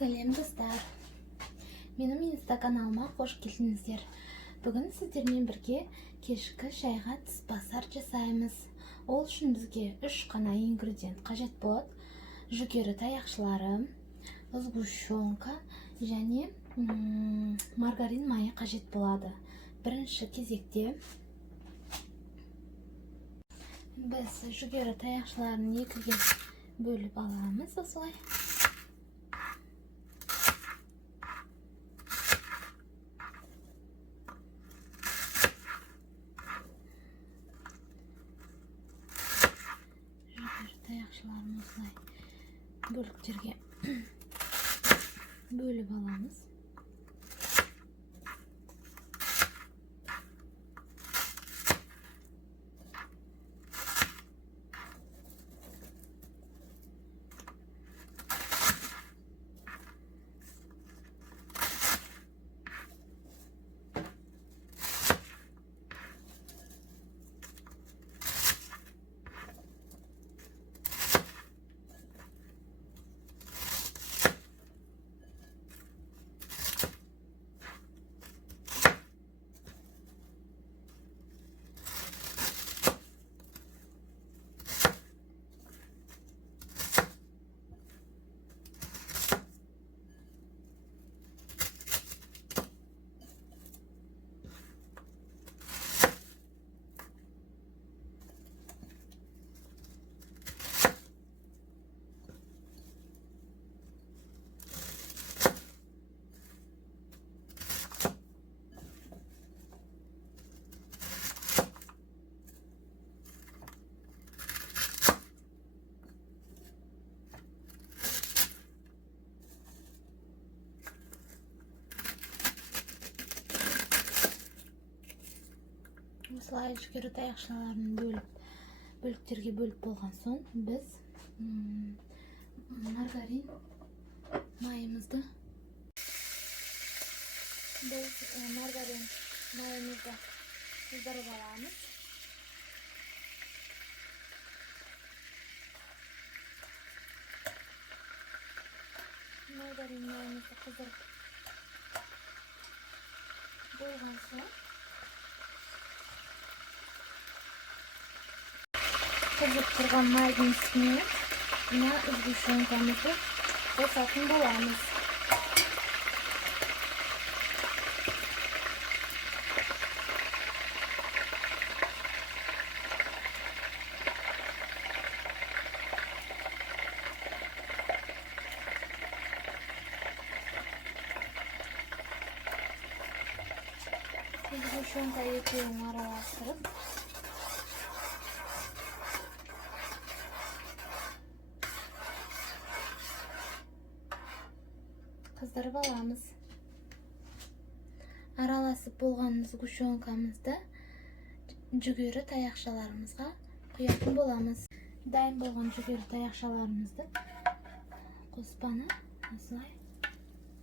Сәлем достар. Менің инста каналыма қош келдіңіздер. Бүгін сіздермен бірге кешкі шайға тісбасар жасаймыз. Ол үшін бізге 3 қана ингредиент қажет болады. Жүгері таяқшылары, сгущенка және маргарин майы қажет болады. Бірінші кезекте біз жүгері таяқшыларын екіге бөліп аламыз осылай. Таяқшыларын осылай бөліктерге бөліп аламыз. Осылай жүгері таяқшаларын бөліктерге бөліп болған соң біз маргарин майымызды қыздырып аламыз. Маргарин майымызды қыздырып болған соң қызып тұрған майдың үстіне мына сгущенкамызды қосатын боламыз. Сгущенка екеуін араластырып қыздырып аламыз. Араласып болған сгущенкамызды жүгері таяқшаларымызға құятын боламыз. Дайын болған жүгері таяқшаларымызды қоспаны осылай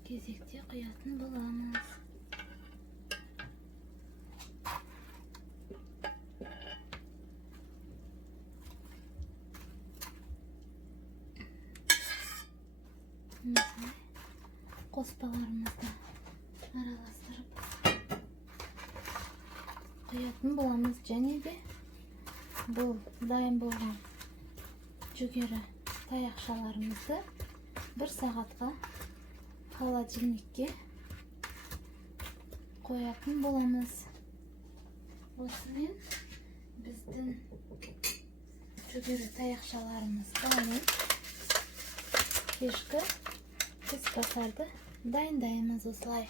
кезекте құятын боламыз. Қоспаларымызды араластырып құятын боламыз. Және де бұл дайын болған жүгері таяқшаларымызды 1 сағатқа холодильникке қоятын боламыз. Осымен біздің жүгері таяқшаларымыз дайын. Кешкі тісбасарды дайындаймыз осылай.